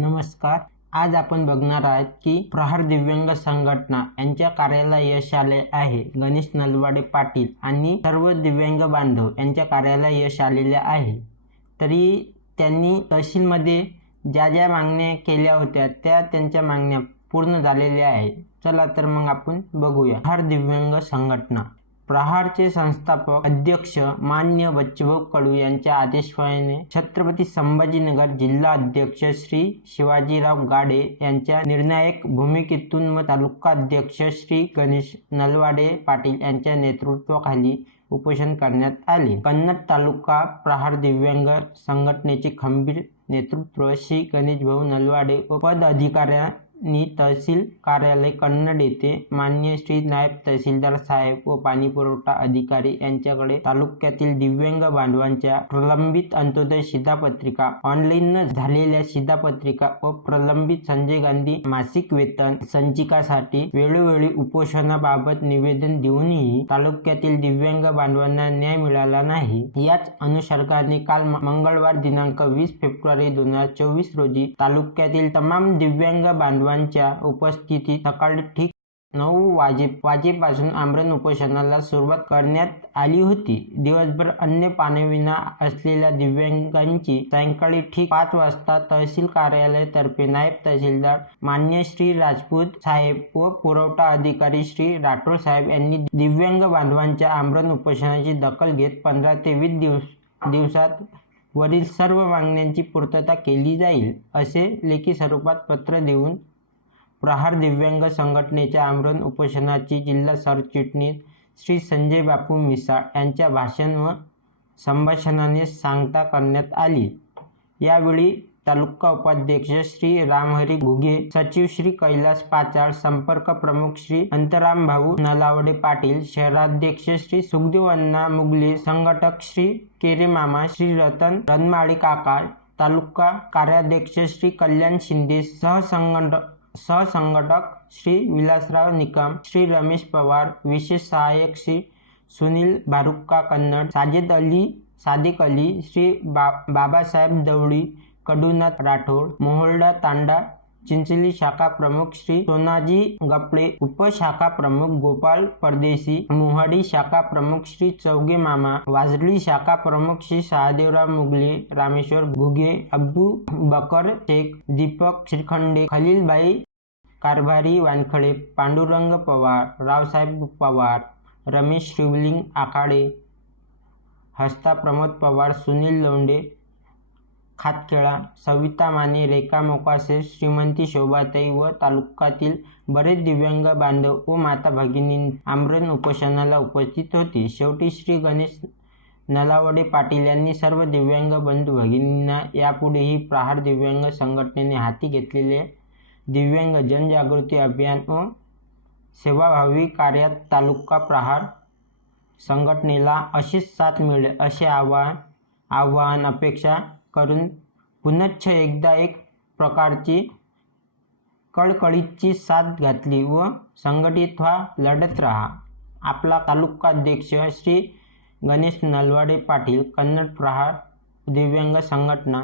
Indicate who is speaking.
Speaker 1: नमस्कार. आज आपण बघणार आहोत की प्रहार दिव्यांग संघटना यांच्या कार्याला यश आले आहे. गणेश नलवाडे पाटील आणि सर्व दिव्यांग बांधव यांच्या कार्याला यश आलेले आहे. तरी त्यांनी तहसीलमध्ये ज्या ज्या मागण्या केल्या होत्या त्या त्यांच्या मागण्या पूर्ण झालेल्या आहे चला तर मग आपण बघूया. प्रहार दिव्यांग संघटना. प्रहारचे संस्थापक अध्यक्ष मान्य बच्चूभाऊ कडू यांच्या आदेशाने छत्रपती संभाजीनगर जिल्हा अध्यक्ष श्री शिवाजीराव गाडे यांच्या निर्णायक भूमिकेतून व तालुका अध्यक्ष श्री गणेश नलवाडे पाटील यांच्या नेतृत्वाखाली उपोषण करण्यात आले. कन्नड तालुका प्रहार दिव्यांग संघटनेचे खंबीर नेतृत्व श्री गणेशभाऊ नलवाडे व पद नी तहसील कार्यालय कन्नड येथे मान्य श्री नायब तहसीलदार साहेब व पाणीपुरवठा अधिकारी यांच्याकडे तालुक्यातील दिव्यांग बांधवांच्या प्रलंबित अंत्योदय शिधापत्रिका ऑनलाईन न झालेल्या शिधापत्रिका व प्रलंबित संजय गांधी मासिक वेतन संचिकासाठी वेळोवेळी उपोषणाबाबत निवेदन देऊनही तालुक्यातील दिव्यांग बांधवांना न्याय मिळाला नाही. याच अनुषंगाने काल म- मंगळवार दिनांक वीस फेब्रुवारी दोन हजार चोवीस रोजी तालुक्यातील तमाम दिव्यांग बांधवांच्या उपस्थितीत सकाळी ठीक नऊ वाजे वाजेपासून आमरण उपोषणाला सुरुवात करण्यात आली होती. दिवसभर अन्य पाण्याविना असलेल्या दिव्यांगांची सायंकाळी ठीक पाच वाजता तहसील कार्यालयातर्फे नायब तहसीलदार मान्य श्री राजपूत साहेब व पुरवठा अधिकारी श्री राठोड साहेब यांनी दिव्यांग बांधवांच्या आमरण उपोषणाची दखल घेत पंधरा ते वीस दिवस दिवसात वरील सर्व मागण्यांची पूर्तता केली जाईल असे लेखी स्वरूपात पत्र देऊन प्रहार दिव्यांग संघटनेच्या आमरण उपोषणाची जिल्हा सरचिटणीस श्री संजय बापू मिसाळ यांच्या भाषण व संभाषणाने सांगता करण्यात आली. यावेळी तालुका उपाध्यक्ष श्री रामहरी घुगे सचिव श्री कैलास पाचाळ संपर्क प्रमुख श्री अंतराम भाऊ नलावडे पाटील शहराध्यक्ष श्री सुखदेव अण्णा मुगले संघटक श्री केरे मामा श्री रतन रनमाळी काका तालुका कार्याध्यक्ष श्री कल्याण शिंदे सहसंघटक सहसंघटक श्री विलासराव निकम श्री रमेश पवार विशेष सहाय्यक श्री सुनील भारुक्का कन्नड साजिद अली सादिक अली श्री बा बाबासाहेब दवडी कडुनाथ राठोड मोहोळडा तांडा चिंचली शाखा प्रमुख श्री सोनाजी गपडे उपशाखा प्रमुख गोपाल परदेशी मोहाडी शाखा प्रमुख श्री चौगे मामा वाजळी शाखा प्रमुख श्री सहादेवराव मुगले रामेश्वर घुगे अब्बू बकर शेख दीपक श्रीखंडे खलीलबाई कारभारी वानखळे पांडुरंग पवार रावसाहेब पवार रमेश शिवलिंग आखाडे हस्ता प्रमोद पवार सुनील लोंढे खातखेळा सविता माने रेखा मोकासे श्रीमंती शोभाताई व तालुक्यातील बरेच दिव्यांग बांधव व माता भगिनी आमरण उपोषणाला उपस्थित होते. शेवटी श्री गणेश नलावडे पाटील यांनी सर्व दिव्यांग बंधू भगिनींना यापुढेही प्रहार दिव्यांग संघटनेने हाती घेतलेले दिव्यांग जनजागृती अभियान व सेवाभावी कार्यात तालुका प्रहार संघटनेला अशीच साथ मिळेल असे आवाहन आव्हान अपेक्षा करून पुनश्च एकदा एक प्रकारची कळकळीची साथ घातली व संघटित व्हा लढत राहा. आपला तालुकाध्यक्ष श्री गणेश नलवाडे पाटील कन्नड प्रहार दिव्यांग संघटना